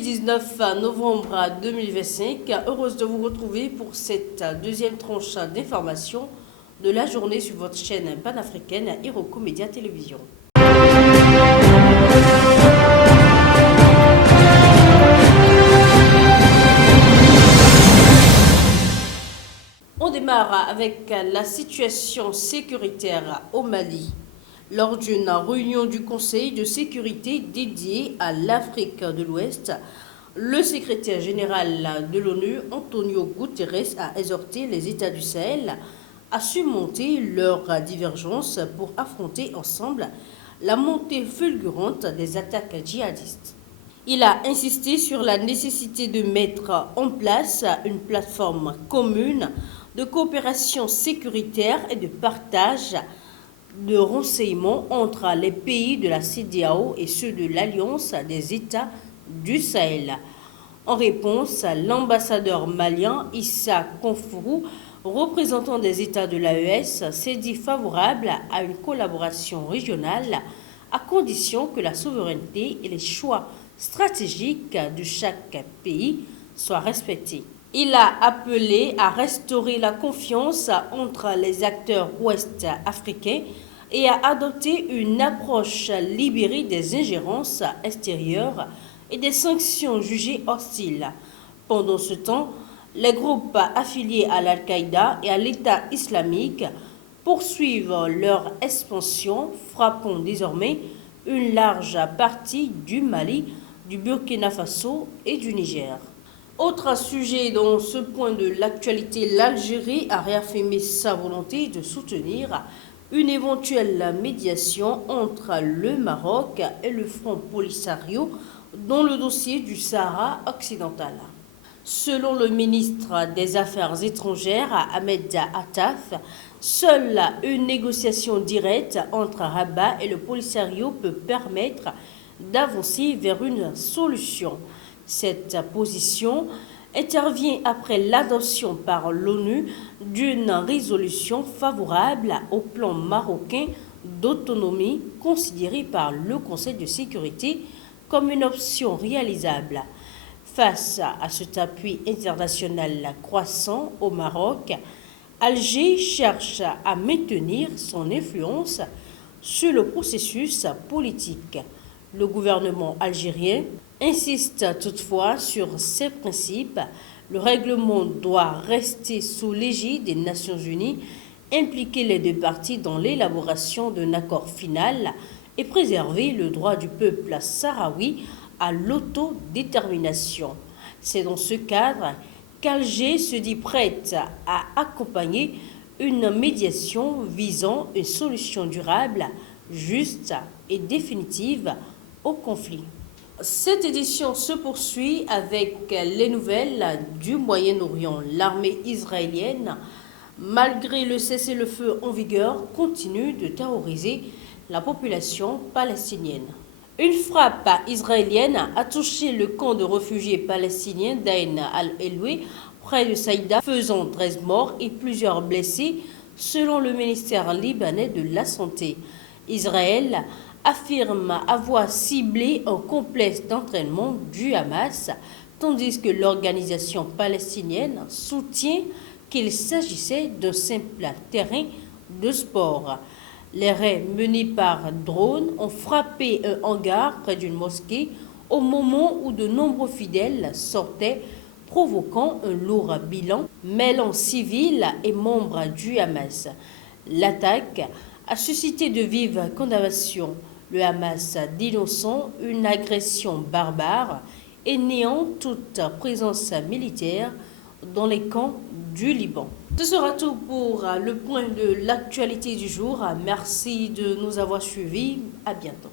Jeudi 19 novembre 2025, heureuse de vous retrouver pour cette deuxième tranche d'information de la journée sur votre chaîne panafricaine Iroko Média Télévision. On démarre avec la situation sécuritaire au Mali. Lors d'une réunion du Conseil de sécurité dédié à l'Afrique de l'Ouest, le secrétaire général de l'ONU, Antonio Guterres, a exhorté les États du Sahel à surmonter leurs divergences pour affronter ensemble la montée fulgurante des attaques djihadistes. Il a insisté sur la nécessité de mettre en place une plateforme commune de coopération sécuritaire et de partage de renseignements entre les pays de la CEDEAO et ceux de l'Alliance des États du Sahel. En réponse, l'ambassadeur malien Issa Konfourou, représentant des États de l'AES, s'est dit favorable à une collaboration régionale à condition que la souveraineté et les choix stratégiques de chaque pays soient respectés. Il a appelé à restaurer la confiance entre les acteurs ouest-africains et à adopter une approche libérée des ingérences extérieures et des sanctions jugées hostiles. Pendant ce temps, les groupes affiliés à l'Al-Qaïda et à l'État islamique poursuivent leur expansion, frappant désormais une large partie du Mali, du Burkina Faso et du Niger. Autre sujet dans ce point de l'actualité, l'Algérie a réaffirmé sa volonté de soutenir une éventuelle médiation entre le Maroc et le Front Polisario dans le dossier du Sahara occidental. Selon le ministre des Affaires étrangères, Ahmed Attaf, seule une négociation directe entre Rabat et le Polisario peut permettre d'avancer vers une solution. Cette position intervient après l'adoption par l'ONU d'une résolution favorable au plan marocain d'autonomie considéré par le Conseil de sécurité comme une option réalisable. Face à cet appui international croissant au Maroc, Alger cherche à maintenir son influence sur le processus politique. Le gouvernement algérien insiste toutefois sur ces principes. Le règlement doit rester sous l'égide des Nations Unies, impliquer les deux parties dans l'élaboration d'un accord final et préserver le droit du peuple sahraoui à l'autodétermination. C'est dans ce cadre qu'Alger se dit prête à accompagner une médiation visant une solution durable, juste et définitive au conflit. Cette édition se poursuit avec les nouvelles du Moyen-Orient. L'armée israélienne, malgré le cessez-le-feu en vigueur, continue de terroriser la population palestinienne. Une frappe israélienne a touché le camp de réfugiés palestiniens d'Ain al-Eloui, près de Saïda, faisant 13 morts et plusieurs blessés, selon le ministère libanais de la Santé. Israël affirme avoir ciblé un complexe d'entraînement du Hamas, tandis que l'organisation palestinienne soutient qu'il s'agissait d'un simple terrain de sport. Les raids menés par drone ont frappé un hangar près d'une mosquée au moment où de nombreux fidèles sortaient, provoquant un lourd bilan mêlant civils et membres du Hamas. L'attaque a suscité de vives condamnations. Le Hamas dénonçant une agression barbare et niant toute présence militaire dans les camps du Liban. Ce sera tout pour le point de l'actualité du jour. Merci de nous avoir suivis. À bientôt.